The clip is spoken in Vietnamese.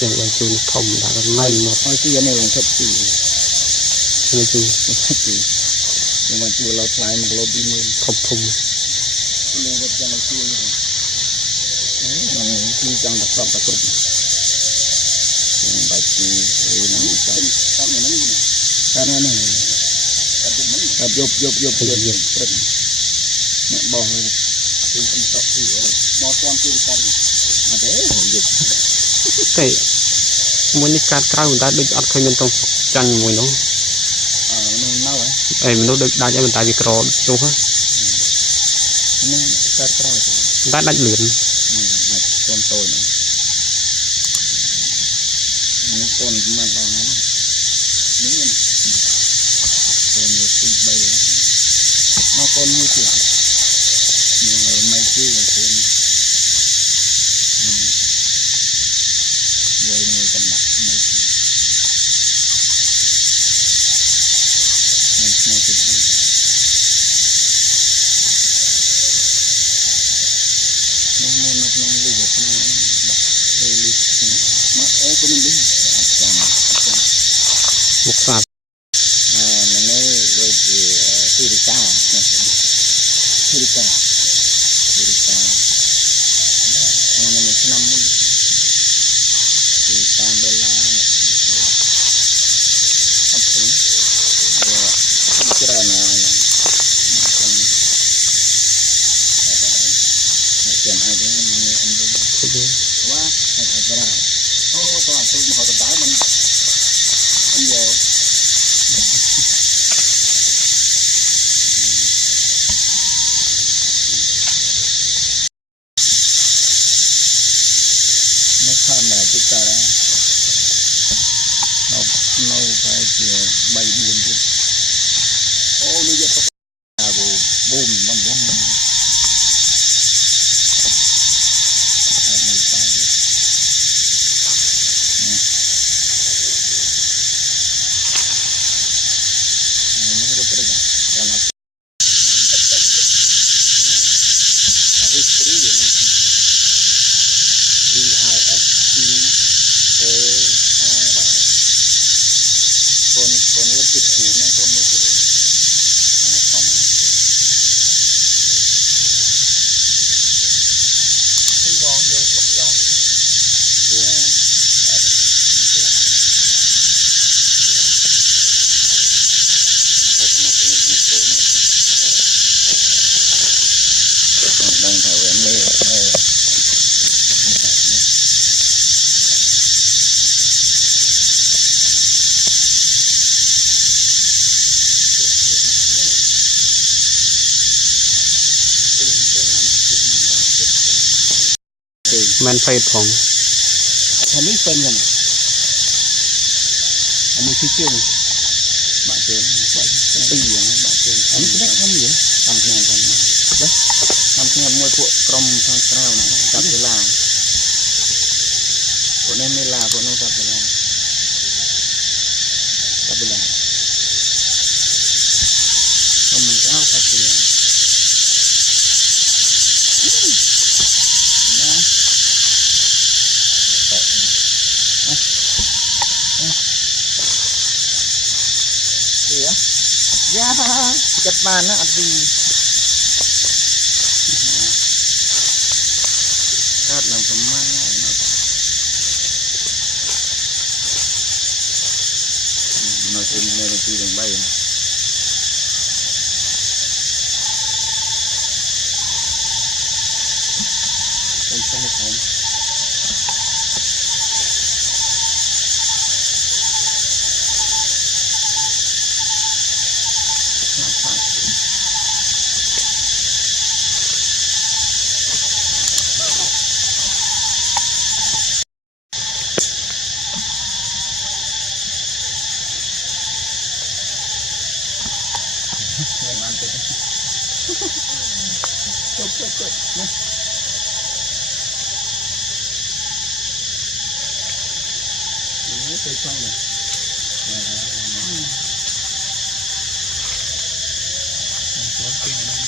Chẳng bao chú thông đã gần ngay một thôi chứ này là thật sự ngay chú nhưng mà chú lâu lại một lô bi mười thông thông lên vật cho nó chưa như thế này chú chẳng đặt tập tập yang baik tu nama kita karena ni job nak bawah untuk mau tuan tu cari ada job cái muốn đi cắt cao người ta được ăn khơi bên trong chăn mùi nó nào mình nó được đại cho mình tại vì cỏ chú ha ini cắt cao đã đánh luyện con tôi nữa ini con mà đào nó đúng không con người tí bay nó con nuôi chuột nhưng mà mấy kia là con vậy người cần đặt mấy kia mình mua thịt đi nó đi được nó đặt đi mà ô con đi một sạp mình nói về Sirika nó mình năm mươi Sirika Bella ấp thủy rồi cái này là tiền ai đấy mình không biết quá hay cái này ô toàn tôi mà họ tự tải mình giờ nó tham là chúng ta đã nó phải chia bay buồn chứ ô nó giật là bùm bông bông con rất thích thú này con mới được không cái bón vô sọc tròn đang thở em mê men phê phòng không biết phân rồi một cái chương bạn chơi bây giờ bạn chơi anh cứ đắt lắm vậy làm cái này đấy làm cái này mua phụ crom sang sao này tập cái là phụ nên mới là phụ nó tập cái là không mình cao tập cái là ya chặt bàn nó ăn gì cắt làm tấm man nó trên này là chỉ đường bay này bên trong không chụp nhé cây xoay này tiền